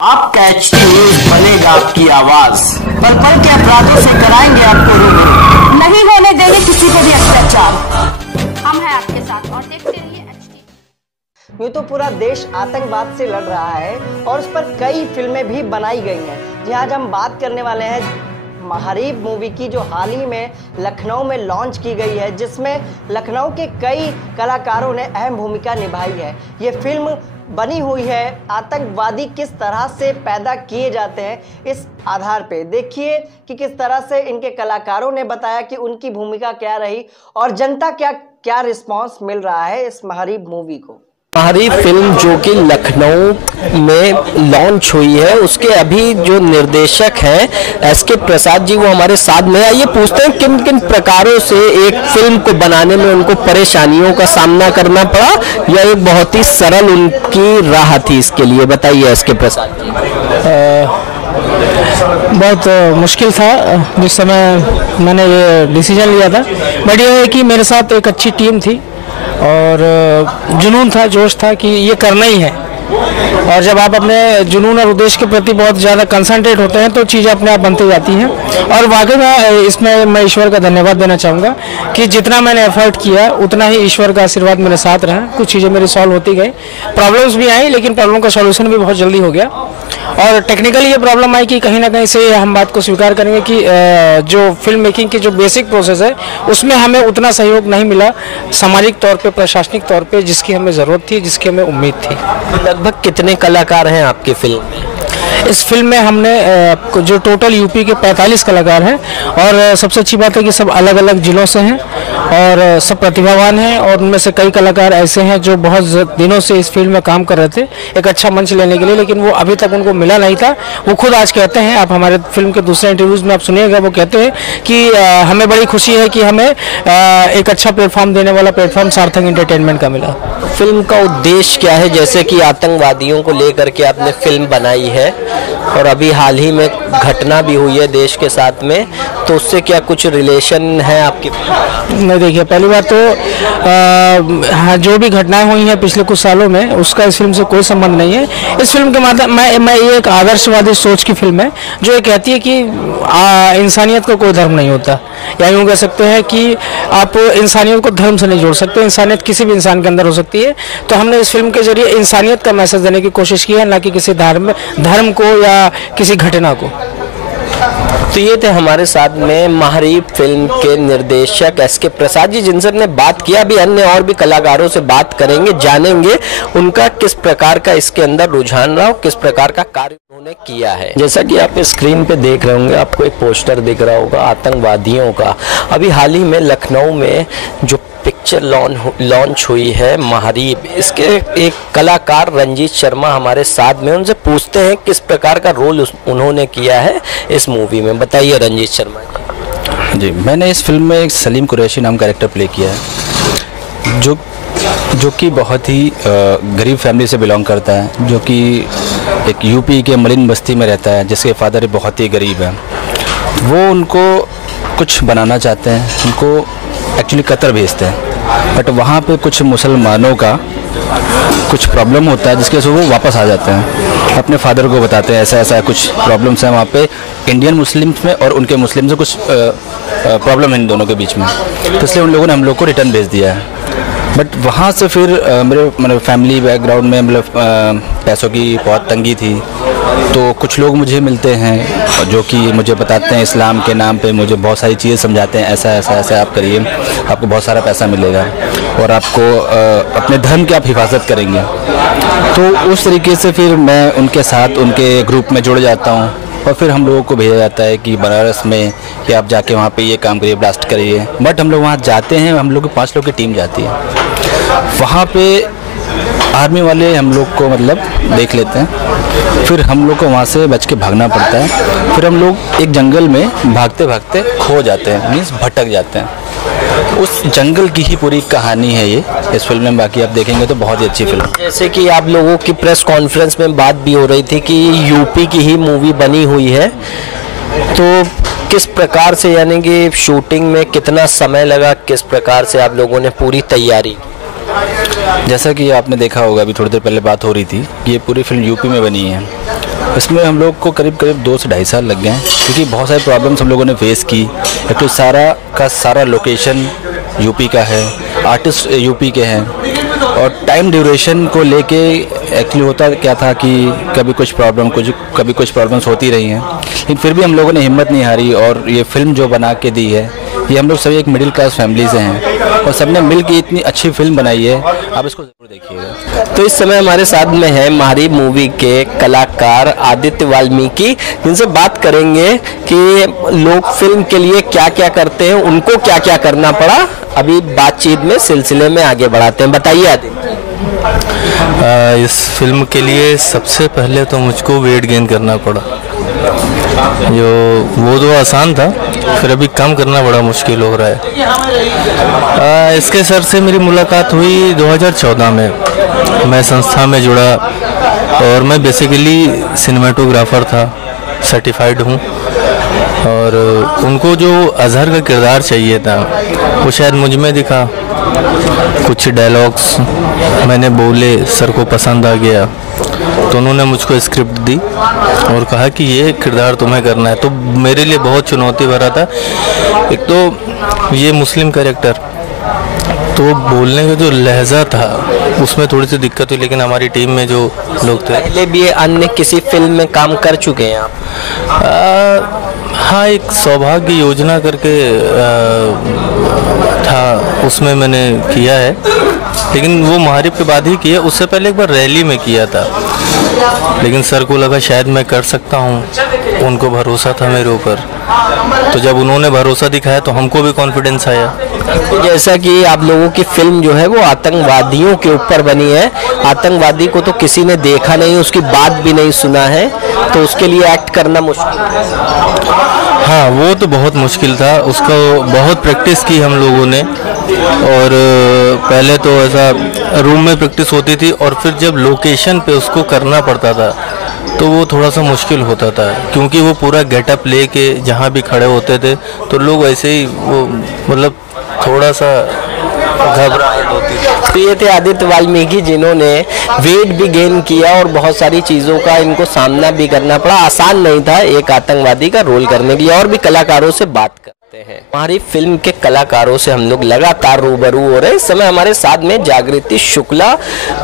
आप catch news बनेगा आपकी आवाज, पल पल के अपराधों से कराएंगे आपको रूबरू। नहीं होने देंगे किसी को भी अत्याचार। हम हैं आपके साथ और देखते रहिए HD। यूँ तो पूरा देश आतंकवाद से लड़ रहा है और उस पर कई फिल्में भी बनाई गई हैं। जी आज हम बात करने वाले हैं महारीब मूवी की, जो हाल ही में लखनऊ में लॉन्च की गई है, जिसमें लखनऊ के कई कलाकारों ने अहम भूमिका निभाई है। ये फिल्म बनी हुई है आतंकवादी किस तरह से पैदा किए जाते हैं, इस आधार पे देखिए कि किस तरह से इनके कलाकारों ने बताया कि उनकी भूमिका क्या रही और जनता क्या रिस्पांस मिल रहा है इस महारीब मूवी को। महारीब फिल्म जो कि लखनऊ में लॉन्च हुई है, उसके अभी जो निर्देशक हैं SK प्रसाद जी, वो हमारे साथ में आइए पूछते हैं किन किन प्रकारों से एक फिल्म को बनाने में उनको परेशानियों का सामना करना पड़ा या एक बहुत ही सरल उनकी राह थी। इसके लिए बताइए SK प्रसाद जी। बहुत मुश्किल था जिस समय मैंने ये डिसीजन लिया था, बट ये है कि मेरे साथ एक अच्छी टीम थी और जुनून था, जोश था कि ये करना ही है। और जब आप अपने जुनून और उद्देश्य के प्रति बहुत ज़्यादा कंसंट्रेट होते हैं तो चीज़ें अपने आप बनती जाती हैं। और वाकई में इसमें मैं ईश्वर का धन्यवाद देना चाहूँगा कि जितना मैंने एफर्ट किया उतना ही ईश्वर का आशीर्वाद मेरे साथ रहा। कुछ चीज़ें मेरी सॉल्व होती गई, प्रॉब्लम्स भी आई लेकिन प्रॉब्लम का सॉल्यूशन भी बहुत जल्दी हो गया। और टेक्निकली ये प्रॉब्लम आई कि कहीं ना कहीं से हम बात को स्वीकार करेंगे कि जो फिल्म मेकिंग की जो बेसिक प्रोसेस है उसमें हमें उतना सहयोग नहीं मिला सामाजिक तौर पे, प्रशासनिक तौर पे, जिसकी हमें ज़रूरत थी, जिसकी हमें उम्मीद थी। लगभग कितने कलाकार हैं आपकी फिल्म में? इस फिल्म में हमने जो टोटल यूपी के 45 कलाकार हैं और सबसे अच्छी बात है कि सब अलग अलग जिलों से हैं और सब प्रतिभावान हैं। और उनमें से कई कलाकार ऐसे हैं जो बहुत दिनों से इस फिल्म में काम कर रहे थे एक अच्छा मंच लेने के लिए, लेकिन वो अभी तक उनको मिला नहीं था। वो खुद आज कहते हैं, आप हमारे फिल्म के दूसरे इंटरव्यूज़ में आप सुनिएगा, वो कहते हैं कि हमें बड़ी खुशी है कि हमें एक अच्छा प्लेटफॉर्म देने वाला प्लेटफॉर्म सार्थक एंटरटेनमेंट का मिला। फिल्म का उद्देश्य क्या है? जैसे कि आतंकवादियों को लेकर के आपने फिल्म बनाई है और अभी हाल ही में घटना भी हुई है देश के साथ में, तो उससे क्या कुछ रिलेशन है आपकी? नहीं, देखिए पहली बात तो जो भी घटनाएं हुई हैं पिछले कुछ सालों में उसका इस फिल्म से कोई संबंध नहीं है। इस फिल्म के माध्यम मैं ये एक आदर्शवादी सोच की फिल्म है जो ये कहती है कि इंसानियत का कोई धर्म नहीं होता, या यूँ कह सकते हैं कि आप इंसानियत को धर्म से नहीं जोड़ सकते, इंसानियत किसी भी इंसान के अंदर हो सकती है। तो हमने इस फिल्म के जरिए इंसानियत का मैसेज देने की कोशिश की है, ना कि किसी धर्म को या किसी घटना को। तो ये थे हमारे साथ में महारीब फिल्म के निर्देशक SK प्रसाद जी, जिनसे हमने बात किया। अभी अन्य और भी कलाकारों से बात करेंगे, जानेंगे उनका किस प्रकार का इसके अंदर रुझान रहा, किस प्रकार का कार्य उन्होंने किया है। जैसा कि आप स्क्रीन पे देख रहे होंगे, आपको एक पोस्टर दिख रहा होगा आतंकवादियों का। अभी हाल ही में लखनऊ में जो पिक्चर लॉन्च हुई है महारीब, इसके एक कलाकार रंजीत शर्मा हमारे साथ में, उनसे पूछते हैं किस प्रकार का रोल उन्होंने किया है इस मूवी में। बताइए रंजीत शर्मा जी। मैंने इस फिल्म में एक सलीम कुरैशी नाम कैरेक्टर प्ले किया है जो कि बहुत ही गरीब फैमिली से बिलोंग करता है, जो कि एक यूपी के मलिन बस्ती में रहता है, जिसके फादर बहुत ही गरीब हैं। वो उनको कुछ बनाना चाहते हैं, उनको एक्चुअली कतर भेजते हैं, बट वहाँ पे कुछ मुसलमानों का कुछ प्रॉब्लम होता है जिसके वजह से वो वापस आ जाते हैं। अपने फादर को बताते हैं ऐसा ऐसा कुछ प्रॉब्लम्स हैं वहाँ पे इंडियन मुस्लिम्स में और उनके मुस्लिम से कुछ प्रॉब्लम है इन दोनों के बीच में, तो इसलिए उन लोगों ने हम लोग को रिटर्न भेज दिया है। बट वहाँ से फिर मेरे फैमिली बैकग्राउंड में पैसों की बहुत तंगी थी, तो कुछ लोग मुझे मिलते हैं जो कि मुझे बताते हैं इस्लाम के नाम पे मुझे बहुत सारी चीज़ें समझाते हैं, ऐसा ऐसा ऐसा आप करिए, आपको बहुत सारा पैसा मिलेगा और आपको अपने धर्म की आप हिफाजत करेंगे। तो उस तरीके से फिर मैं उनके साथ उनके ग्रुप में जुड़ जाता हूँ और फिर हम लोगों को भेजा जाता है कि बनारस में कि आप जाके वहाँ पे ये काम करिए, ब्लास्ट करिए। बट हम लोग वहाँ जाते हैं, हम लोग 5 लोग की टीम जाती है, वहाँ पे आर्मी वाले हम लोग को मतलब देख लेते हैं, फिर हम लोग को वहाँ से बच के भागना पड़ता है। फिर हम लोग एक जंगल में भागते भागते खो जाते हैं, मीन्स भटक जाते हैं। उस जंगल की ही पूरी कहानी है ये इस फिल्म में। बाकी आप देखेंगे तो बहुत ही अच्छी फिल्म। जैसे कि आप लोगों की प्रेस कॉन्फ्रेंस में बात भी हो रही थी कि यूपी की ही मूवी बनी हुई है, तो किस प्रकार से, यानी कि शूटिंग में कितना समय लगा, किस प्रकार से आप लोगों ने पूरी तैयारी? जैसा कि आपने देखा होगा, अभी थोड़ी देर पहले बात हो रही थी कि ये पूरी फिल्म यूपी में बनी है इसमें हम लोग को करीब 2 से 2.5 साल लग गए हैं, क्योंकि बहुत सारे प्रॉब्लम्स हम लोगों ने फेस की। एक तो सारा का सारा लोकेशन यूपी का है, आर्टिस्ट यूपी के हैं, और टाइम ड्यूरेशन को लेके एक्चुअली होता क्या था कि कभी कुछ प्रॉब्लम्स होती रही हैं, लेकिन फिर भी हम लोगों ने हिम्मत नहीं हारी और ये फिल्म जो बना के दी है, ये हम लोग सभी एक मिडिल क्लास फैमिली से हैं और सबने मिल के इतनी अच्छी फिल्म बनाई है, आप इसको ज़रूर देखिएगा। तो इस समय हमारे साथ में है महारीब मूवी के कलाकार आदित्य वाल्मीकि, जिनसे बात करेंगे कि लोग फिल्म के लिए क्या क्या करते हैं, उनको क्या क्या करना पड़ा। अभी बातचीत में सिलसिले में आगे बढ़ाते हैं, बताइए आदित्य। इस फिल्म के लिए सबसे पहले तो मुझको वेट गेन करना पड़ा, वो तो आसान था, फिर अभी कम करना बड़ा मुश्किल हो रहा है। इसके सर से मेरी मुलाकात हुई 2014 में। मैं संस्था में जुड़ा और मैं बेसिकली सिनेमेटोग्राफर था, सर्टिफाइड हूँ, और उनको जो अजहर का किरदार चाहिए था वो शायद मुझ में दिखा। कुछ डायलॉग्स मैंने बोले, सर को पसंद आ गया, तो उन्होंने मुझको स्क्रिप्ट दी और कहा कि ये किरदार तुम्हें करना है। तो मेरे लिए बहुत चुनौती भरा था। एक तो ये मुस्लिम कैरेक्टर, तो बोलने का जो लहजा था उसमें थोड़ी सी दिक्कत हुई, लेकिन हमारी टीम में जो लोग थे, पहले भी अन्य किसी फिल्म में काम कर चुके हैं आप? हाँ, एक सौभाग्य योजना करके था, उसमें मैंने किया है, लेकिन वो महारीब के बाद ही किया। उससे पहले एक बार रैली में किया था, लेकिन सर को लगा शायद मैं कर सकता हूँ, उनको भरोसा था मेरे ऊपर, तो जब उन्होंने भरोसा दिखाया तो हमको भी कॉन्फिडेंस आया। तो जैसा कि आप लोगों की फिल्म जो है वो आतंकवादियों के ऊपर बनी है, आतंकवादी को तो किसी ने देखा नहीं, उसकी बात भी नहीं सुना है, तो उसके लिए एक्ट करना मुश्किल है। हाँ, वो तो बहुत मुश्किल था, उसको बहुत प्रैक्टिस की हम लोगों ने, और पहले तो ऐसा रूम में प्रैक्टिस होती थी, और फिर जब लोकेशन पे उसको करना पड़ता था तो वो थोड़ा सा मुश्किल होता था, क्योंकि वो पूरा गेटअप लेके जहाँ भी खड़े होते थे तो लोग ऐसे ही वो मतलब थोड़ा सा घबराहट होती थी। तो ये थे आदित्य वाल्मीकि, जिन्होंने वेट भी गेन किया और बहुत सारी चीज़ों का इनको सामना भी करना पड़ा। आसान नहीं था एक आतंकवादी का रोल करने के लिए। और भी कलाकारों से बात करते हैं। हमारी फिल्म के कलाकारों से हम लोग लगातार रूबरू हो रहे हैं। इस समय हमारे साथ में जागृति शुक्ला,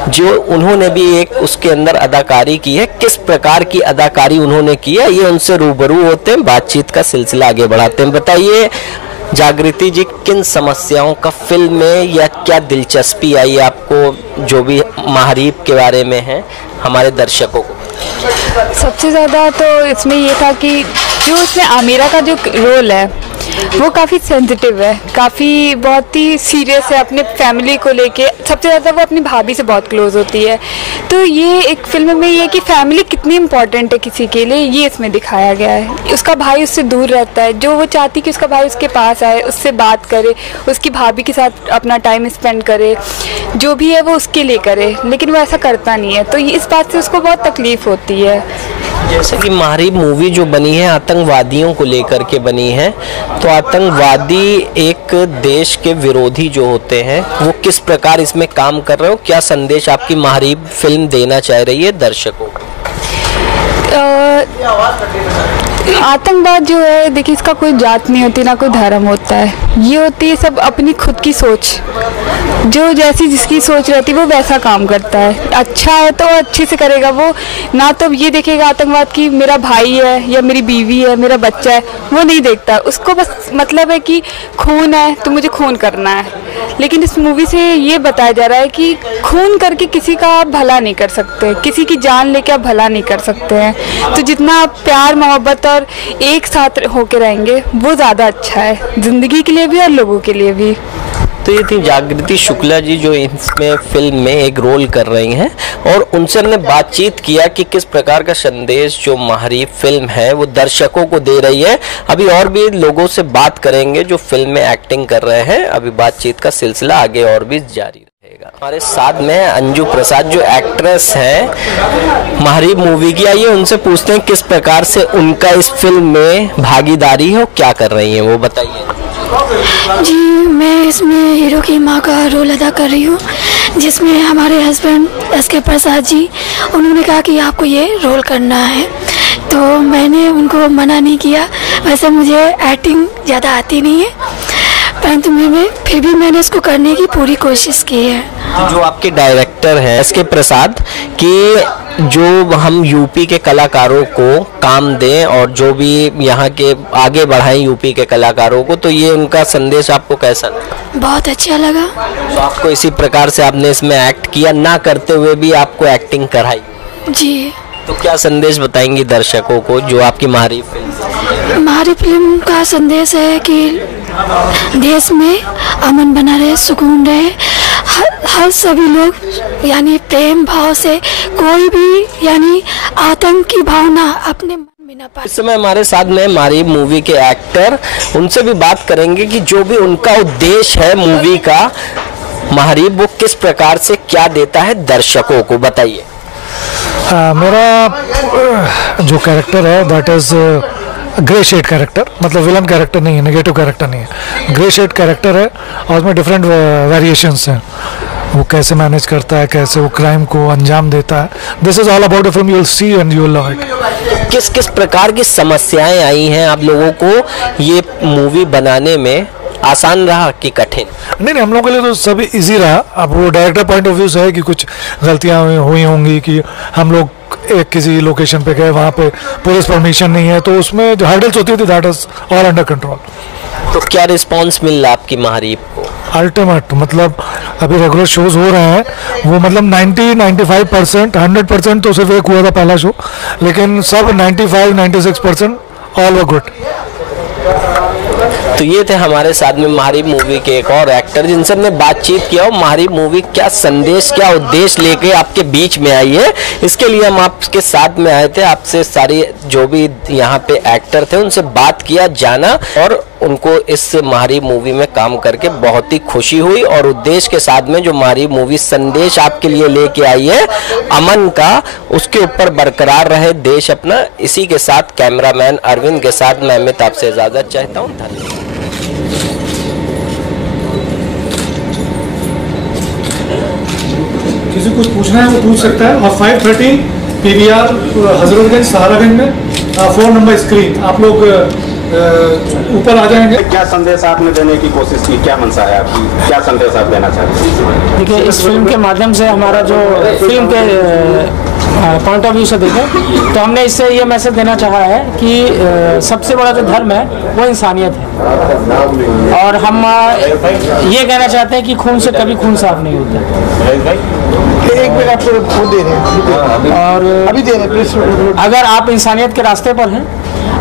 जो उन्होंने भी एक उसके अंदर अदाकारी की है, किस प्रकार की अदाकारी उन्होंने की है ये उनसे रूबरू होते हैं, बातचीत का सिलसिला आगे बढ़ाते हैं। बताइए जागृति जी, किन समस्याओं का फिल्म में या क्या दिलचस्पी आई आपको, जो भी महारीब के बारे में है, हमारे दर्शकों को? सबसे ज़्यादा तो इसमें ये था कि जो इसमें आमिरा का जो रोल है वो काफ़ी सेंसिटिव है, काफ़ी बहुत ही सीरियस है अपने फैमिली को लेके। सबसे ज़्यादा वो अपनी भाभी से बहुत क्लोज होती है, तो ये एक फिल्म में ये कि फैमिली कितनी इम्पोर्टेंट है किसी के लिए, ये इसमें दिखाया गया है। उसका भाई उससे दूर रहता है, जो वो चाहती कि उसका भाई उसके पास आए, उससे बात करे, उसकी भाभी के साथ अपना टाइम स्पेंड करे, जो भी है वो उसके लिए करे, लेकिन वो ऐसा करता नहीं है, तो इस बात से उसको बहुत तकलीफ़ होती है। जैसे कि महारीब मूवी जो बनी है आतंकवादियों को लेकर के बनी है, तो आतंकवादी एक देश के विरोधी जो होते हैं वो किस प्रकार इसमें काम कर रहे हो, क्या संदेश आपकी महारीब फिल्म देना चाह रही है दर्शकों को? आतंकवाद जो है, देखिए इसका कोई जात नहीं होती, ना कोई धर्म होता है, ये होती है सब अपनी खुद की सोच, जो जैसी जिसकी सोच रहती है वो वैसा काम करता है। अच्छा है तो अच्छे से करेगा, वो ना तो ये देखेगा आतंकवाद की मेरा भाई है या मेरी बीवी है, मेरा बच्चा है, वो नहीं देखता, उसको बस मतलब है कि खून है तो मुझे खून करना है। लेकिन इस मूवी से ये बताया जा रहा है कि खून करके किसी का आप भला नहीं कर सकते, किसी की जान लेके आप भला नहीं कर सकते हैं। तो जितना आप प्यार मोहब्बत और एक साथ होके रहेंगे वो ज़्यादा अच्छा है, ज़िंदगी के लिए भी और लोगों के लिए भी। तो ये थी जागृति शुक्ला जी, जो इसमें फिल्म में एक रोल कर रही हैं, और उनसे हमने बातचीत किया कि किस प्रकार का संदेश जो महारीब फिल्म है वो दर्शकों को दे रही है। अभी और भी लोगों से बात करेंगे जो फिल्म में एक्टिंग कर रहे हैं। अभी बातचीत का सिलसिला आगे और भी जारी रहेगा। हमारे साथ में अंजू प्रसाद, जो एक्ट्रेस हैं महारीब मूवी की, आइए उनसे पूछते हैं किस प्रकार से उनका इस फिल्म में भागीदारी है और क्या कर रही है वो, बताइए। जी, मैं इसमें हीरो की माँ का रोल अदा कर रही हूँ, जिसमें हमारे हस्बैंड एसके प्रसाद जी, उन्होंने कहा कि आपको ये रोल करना है, तो मैंने उनको मना नहीं किया। वैसे मुझे एक्टिंग ज़्यादा आती नहीं है, परंतु फिर भी मैंने इसको करने की पूरी कोशिश की है। जो आपके डायरेक्टर हैं एसके प्रसाद, कि जो हम यूपी के कलाकारों को काम दें और जो भी यहाँ के आगे बढ़ाएं यूपी के कलाकारों को, तो ये उनका संदेश आपको कैसा लगा? बहुत अच्छा लगा। तो आपको इसी प्रकार से आपने इसमें एक्ट किया, ना करते हुए भी आपको एक्टिंग कराई? जी। तो क्या संदेश बताएंगी दर्शकों को जो आपकी महारी फिल्म? महारी फिल्म का संदेश है कि देश में अमन बना रहे, सुकून रहे, हर सभी लोग यानी प्रेम भाव से, कोई भी यानी आतंक की भावना अपने मन में न पाए। इस समय हमारे साथ में महारी मूवी के एक्टर, उनसे भी बात करेंगे कि जो भी उनका उद्देश्य है मूवी का, महारी वो किस प्रकार से क्या देता है दर्शकों को, बताइए। मेरा जो कैरेक्टर है that is grey shade character, मतलब विलन कैरेक्टर नहीं है, नेगेटिव कैरेक्टर नहीं है, ग्रे शेड कैरेक्टर है और उसमें डिफरेंट वेरिएशंस हैं। वो कैसे मैनेज करता है, कैसे वो क्राइम को अंजाम देता है। This is all about the film, you will see and you will love it. किस किस प्रकार की समस्याएं आई हैं आप लोगों को ये मूवी बनाने में? आसान रहा कि कठिन? नहीं, हम लोगों के लिए तो सब इजी रहा। अब वो डायरेक्टर पॉइंट ऑफ व्यू से है कि कुछ गलतियां हुई होंगी, कि हम लोग एक किसी लोकेशन पे गए, वहाँ पे पुलिस परमिशन नहीं है, तो उसमें जो हर्डल्स होती थी that is all under control. तो क्या रिस्पांस मिल रहा आपकी महारीब को? अल्टीमेट, मतलब अभी रेगुलर शोज हो रहे हैं, वो मतलब 90-95%, 100% तो सिर्फ एक हुआ था पहला शो, लेकिन सब 95-96% ऑल वर गुड। तो ये थे हमारे साथ में महारी मूवी के एक और एक्टर जिनसे हमने बातचीत किया। और महारी मूवी क्या संदेश, क्या उद्देश्य लेके आपके बीच में आई है, इसके लिए हम आपके साथ में आए थे। आपसे सारी जो भी यहाँ पे एक्टर थे उनसे बात किया, जाना, और उनको इस महारी मूवी में काम करके बहुत ही खुशी हुई। और उद्देश्य के साथ में जो महारी मूवी संदेश आपके लिए लेके आई है अमन का, उसके ऊपर बरकरार रहे देश अपना। इसी के साथ कैमरामैन अरविंद के साथ मैं अमित आपसे इजाजत चाहता हूँ। धन्यवाद। किसी कुछ पूछना है वो पूछ सकता है। और 513 PVR हजरतगंज सहारागंज में 4 नंबर स्क्रीन, आप लोग ऊपर आ जाएंगे। क्या संदेश आपने देने की कोशिश की, क्या मंशा है आपकी, क्या संदेश आप देना चाहते हैं? देखिए, इस फिल्म के माध्यम से हमारा जो फिल्म के पॉइंट ऑफ व्यू से देखें तो हमने इससे ये मैसेज देना चाहा है कि सबसे बड़ा जो धर्म है वो इंसानियत है, और हम ये कहना चाहते हैं कि खून से कभी खून साफ नहीं होता। एक मिनट आपको दे रहे हैं और अभी दे रहे हैं। अगर आप इंसानियत के रास्ते पर हैं,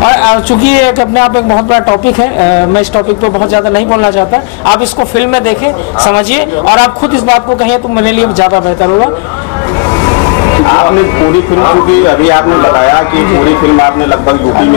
और चूंकि ये एक अपने आप एक बहुत बड़ा टॉपिक है, मैं इस टॉपिक पे बहुत ज़्यादा नहीं बोलना चाहता। आप इसको फिल्म में देखें, समझिए, और आप खुद इस बात को कहें तो मेरे लिए ज़्यादा बेहतर होगा। आपने पूरी फिल्म, क्योंकि अभी आपने बताया कि पूरी फिल्म आपने लगभग यूपी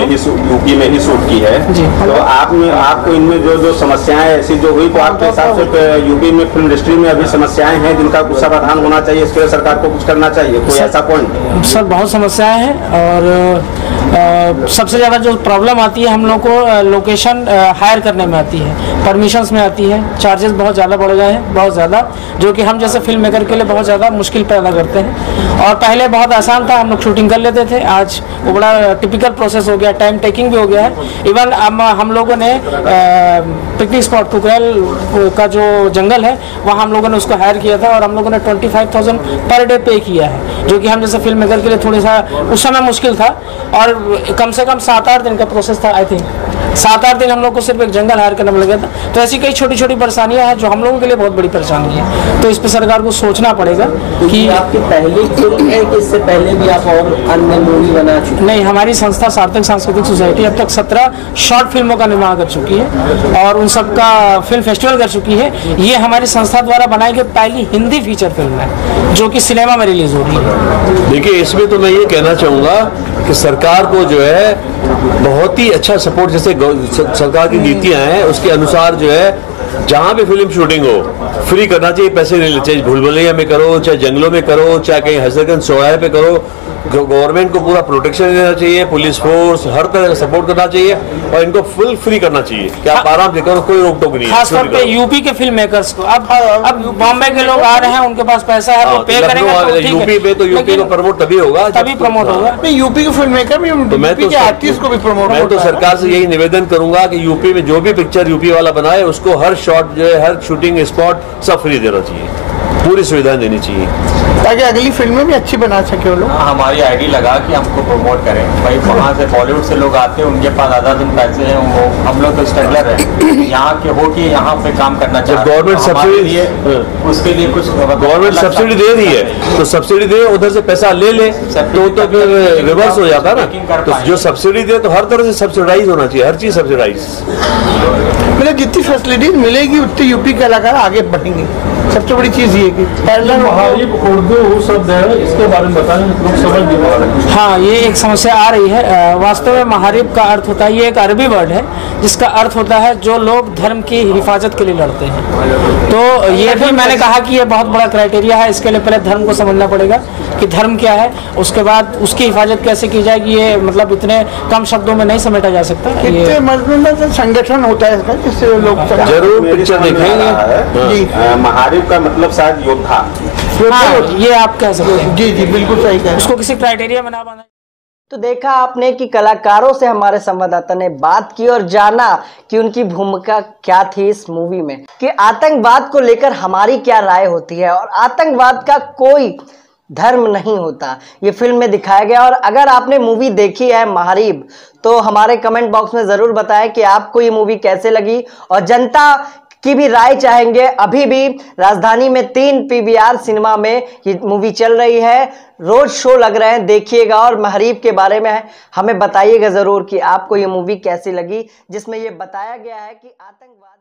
में ही शूट की है, तो आपको इनमें जो समस्याएं ऐसी जो हुई, तो आपके हिसाब से यूपी में फिल्म इंडस्ट्री में अभी समस्याएं हैं जिनका कुछ समाधान होना चाहिए, इसके लिए सरकार को कुछ करना चाहिए, कोई ऐसा पॉइंट? सर, बहुत समस्याएं हैं, और सबसे ज़्यादा जो प्रॉब्लम आती है हम लोग को लोकेशन हायर करने में आती है, परमिशंस में आती है। चार्जेस बहुत ज़्यादा बढ़ गए हैं, बहुत ज़्यादा, जो कि हम जैसे फिल्म मेकर के लिए बहुत ज़्यादा मुश्किल पैदा करते हैं। और पहले बहुत आसान था, हम लोग शूटिंग कर लेते थे, आज वो बड़ा टिपिकल प्रोसेस हो गया, टाइम टेकिंग भी हो गया है। इवन हम लोगों ने पिकनिक स्पॉट कुकरेल का जो जंगल है वहाँ हम लोगों ने उसको हायर किया था, और हम लोगों ने 25,000 पर डे पे किया है, जो कि हम जैसे फिल्म मेकर के लिए थोड़ा सा उस समय मुश्किल था। और कम से कम 7-8 दिन का प्रोसेस था, आई थिंक 7-8 दिन हम लोग को सिर्फ एक जंगल हायर करने में लगा था। तो ऐसी कई छोटी छोटी परेशानियां हैं जो हम लोगों के लिए बहुत बड़ी परेशानी है, तो इस पर सरकार को सोचना पड़ेगा कि आपकी पहली फिल्म है कि इससे पहले भी आप और अन्य मूवी बना चुके? नहीं, हमारी संस्था सार्थक सांस्कृतिक सोसाइटी अब तक 17 शॉर्ट फिल्मों का निर्माण कर चुकी है और उन सब का फिल्म फेस्टिवल कर चुकी है। ये हमारी संस्था द्वारा बनाई गई पहली हिंदी फीचर फिल्म है जो कि सिनेमा में रिलीज हो रही है। देखिए, इसमें तो मैं ये कहना चाहूँगा कि सरकार को जो है बहुत ही अच्छा सपोर्ट, जैसे सरकार की नीतियाँ हैं उसके अनुसार जो है जहाँ भी फिल्म शूटिंग हो फ्री करना चाहिए, पैसे नहीं लेने चाहिए। भूल भुलैया में करो, चाहे जंगलों में करो, चाहे कहीं हजरतगंज चौराहे पे करो, गवर्नमेंट को पूरा प्रोटेक्शन देना चाहिए, पुलिस फोर्स हर तरह का सपोर्ट करना चाहिए और इनको फुल फ्री करना चाहिए कि आप आराम से करो, कोई रोक टोक नहीं है। खास तौर पे यूपी के फिल्म मेकर्स को अब बॉम्बे के लोग आ रहे हैं, उनके पास पैसा है, वो पे करेंगे तो यूपी पे तो यूपी को प्रमोट तभी होगा, तभी प्रमोट होगा। यूपी के फिल्म मेकर भी यूपी के आर्टिस्ट को भी प्रमोट। मैं तो सरकार से यही निवेदन करूंगा कि यूपी में जो भी पिक्चर यूपी वाला बनाए उसको हर शॉट जो है, हर शूटिंग स्पॉट सब फ्री देना चाहिए, पूरी सुविधाएं देनी चाहिए ताकि अगली फिल्में भी अच्छी बना सके वो लोग। हमारी आईडी लगा कि हमको प्रमोट करें भाई, वहाँ से बॉलीवुड से लोग आते हैं, उनके पास आधा दिन पैसे हैं, वो हम लोग तो स्ट्रगलर हैं, यहाँ के हो कि यहाँ पे काम करना चाहिए। गवर्नमेंट सब्सिडी उसके लिए कुछ गवर्नमेंट सब्सिडी दे रही है तो सब्सिडी दे, उधर से पैसा ले तो फिर रिवर्स हो जाता ना। तो जो सब्सिडी दे तो हर तरह से सब्सिडाइज होना चाहिए, हर चीज सब्सिडाइज। मतलब जितनी फैसिलिटीज मिलेगी उतनी यूपी कलाकार आगे बढ़ेंगे। सबसे बड़ी चीज ये कि उर्दू शब्द है, इसके बारे में बताएं, लोग समझ नहीं पा रहे। हाँ, ये एक समस्या आ रही है। वास्तव में महारिब का अर्थ होता है, ये एक अरबी वर्ड है जिसका अर्थ होता है जो लोग धर्म की हिफाजत के लिए लड़ते हैं। तो ये भी मैंने कहा कि ये बहुत बड़ा क्राइटेरिया है। इसके लिए पहले धर्म को समझना पड़ेगा कि धर्म क्या है, उसके बाद उसकी हिफाजत कैसे की जाएगी। ये मतलब इतने कम शब्दों में नहीं समेटा जा सकता। कितने मजबूत संगठन होता है इसका जिससे लोग जरूर पिक्चर देखेंगे। महारिब का मतलब शायद योद्धा। हाँ, ये आप कह सकते हैं। जी जी बिल्कुल सही कह। उसको किसी क्राइटेरिया में ना बांधा। तो देखा आपने कि कलाकारों से हमारे संवाददाता ने बात की और जाना कि उनकी भूमिका क्या थी इस मूवी में, कि आतंकवाद को लेकर हमारी क्या राय होती है। और आतंकवाद का कोई धर्म नहीं होता, ये फिल्म में दिखाया गया। और अगर आपने मूवी देखी है महारिब तो हमारे कमेंट बॉक्स में जरूर बताएं कि आपको ये मूवी कैसे लगी, और जनता की भी राय चाहेंगे। अभी भी राजधानी में 3 PVR सिनेमा में ये मूवी चल रही है, रोज शो लग रहे हैं, देखिएगा। और महारिब के बारे में हमें बताइएगा जरूर कि आपको ये मूवी कैसी लगी, जिसमें ये बताया गया है कि आतंकवाद